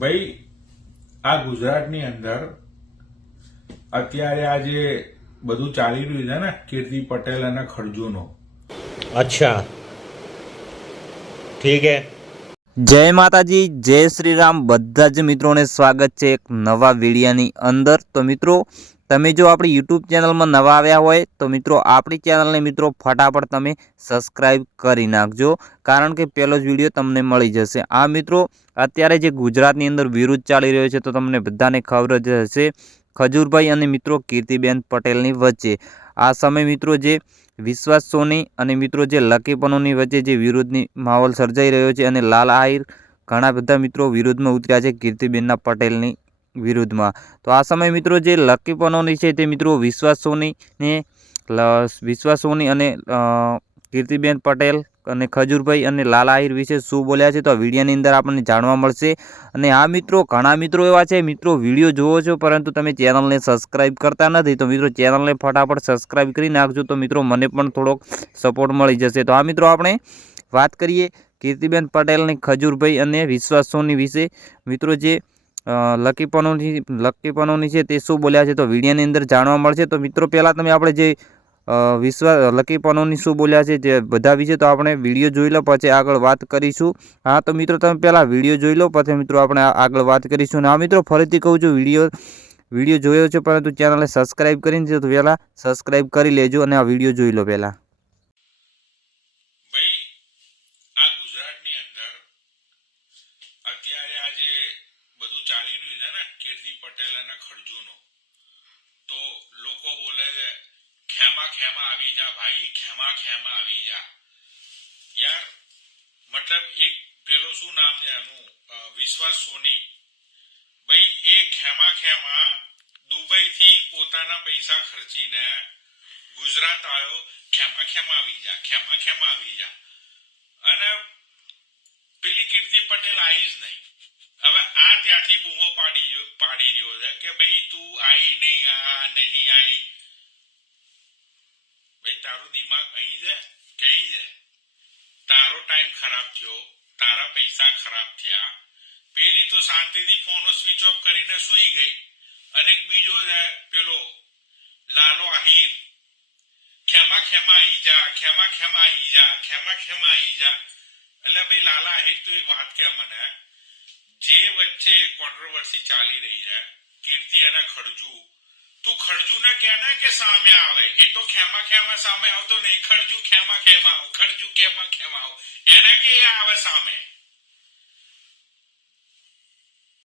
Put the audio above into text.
ભાઈ આ ગુજરાતની અંદર અત્યારે આ જે બધું ચાલી રહ્યું છે ને કીર્તિ પટેલ અને ખડજુનો, अच्छा ठीक है। જય માતાજી, જય શ્રી રામ। બધા જ મિત્રોને સ્વાગત છે એક નવા વિડીયોની અંદર। તો મિત્રો તમે જો આપણી યુટ્યુબ ચેનલમાં નવા આવ્યા હોય તો મિત્રો આપણી ચેનલને મિત્રો ફટાફટ તમે સબસ્ક્રાઈબ કરી નાખજો, કારણ કે પહેલો જ વિડીયો તમને મળી જશે। આ મિત્રો અત્યારે જે ગુજરાતની અંદર વિરોધ ચાલી રહ્યો છે તો તમને બધાને ખબર જ હશે, ખજૂરભાઈ અને મિત્રો કીર્તિબેન પટેલની વચ્ચે આ સમય મિત્રો જે વિશ્વાસ સોની અને મિત્રો જે લકી પનોની વચ્ચે જે વિરોધની માહોલ સર્જાઈ રહ્યો છે અને લાલ આહિર ઘણા બધા મિત્રો વિરોધમાં ઉતર્યા છે કીર્તિબેનના પટેલની વિરુદ્ધમાં। તો આ સમય મિત્રો જે લકી પનોની છે તે મિત્રો વિશ્વાસ સોની અને કીર્તિબેન પટેલ અને ખજૂરભાઈ અને લાલ આહિર વિશે શું બોલ્યા છે તો આ વિડીયોની અંદર આપણને જાણવા મળશે। અને આ મિત્રો ઘણા મિત્રો એવા છે, મિત્રો વિડીયો જોવો છો પરંતુ તમે ચેનલને સબસ્ક્રાઈબ કરતા નથી, તો મિત્રો ચેનલને ફટાફટ સબસ્ક્રાઈબ કરી નાખજો, તો મિત્રો મને પણ થોડોક સપોર્ટ મળી જશે। તો આ મિત્રો આપણે વાત કરીએ કીર્તિબેન પટેલની, ખજૂરભાઈ અને વિશ્વાસ સોની વિશે। મિત્રો જે લકી પનોની છે તે શું બોલ્યા છે તો વિડીયોની અંદર જાણવા મળશે। તો મિત્રો પહેલાં તમે આપણે જે લકી પનોની શું બોલ્યા છે જે બધા વિશે તો આપણે વિડીયો જોઈ લો, પછી આગળ વાત કરીશું। હા તો મિત્રો તમે પહેલાં વિડીયો જોઈ લો, પછી મિત્રો આપણે આગળ વાત કરીશું। અને આ મિત્રો ફરીથી કહું છું, વિડીયો જોયો છે પરંતુ ચેનલને સબસ્ક્રાઈબ કરીને છે તો પહેલાં સબસ્ક્રાઈબ કરી લેજો અને આ વિડીયો જોઈ લો પહેલાં। ભાઈ આ ગુજરાતની અંદર અત્યારે આ જે બધું ચાલી રહ્યું છે ને કીર્તિ પટેલ અને ખડજુનો, તો લોકો બોલે છે ખેમા ખેમા આવી જા ભાઈ, ખેમા ખેમા આવી જા। યાર મતલબ એક પેલો શું નામ છે એનું, વિશ્વાસ સોની, ભાઈ એ ખેમા ખેમા દુબઈ થી પોતાના પૈસા ખર્ચીને ગુજરાત આવ્યો, ખેમા ખેમા આવી જા, ખેમા ખેમા આવી જા, અને પેલી કીર્તિ પટેલ આવી જ નહીં। હવે આ ત્યાંથી બૂમો પાડી રહ્યો છે કે ભાઈ તું આવી નહીં, આ નહીં આવી। ભાઈ તારું દિમાગ અહીં છે કે અહીં છે? તારો ટાઈમ ખરાબ થયો, તારા પૈસા ખરાબ થયા, પેલી તો શાંતિથી ફોનો સ્વિચ ઓફ કરીને સૂઈ ગઈ, અને બીજો છે પેલો લાલો આહિર, ખેમા ખેમા આવી જા, ખેમા ખેમા આવી જા, ખેમા ખેમા આવી જા। એટલે ભાઈ લાલા આહિર તું એક વાત કે મને, જે વચ્ચે કોન્ટ્રોવર્સી ચાલી રહી છે કીર્તિ અને ખડજુ, તું ખડજુ ને કહે ને કે સામે આવે, એ તો ખેમા ખેમા સામે આવતો નહીં, ખડજુ ખેમા ખેમા આવ, ખડજુ ખેમા ખેમા આવ, એને કે આવે સામે।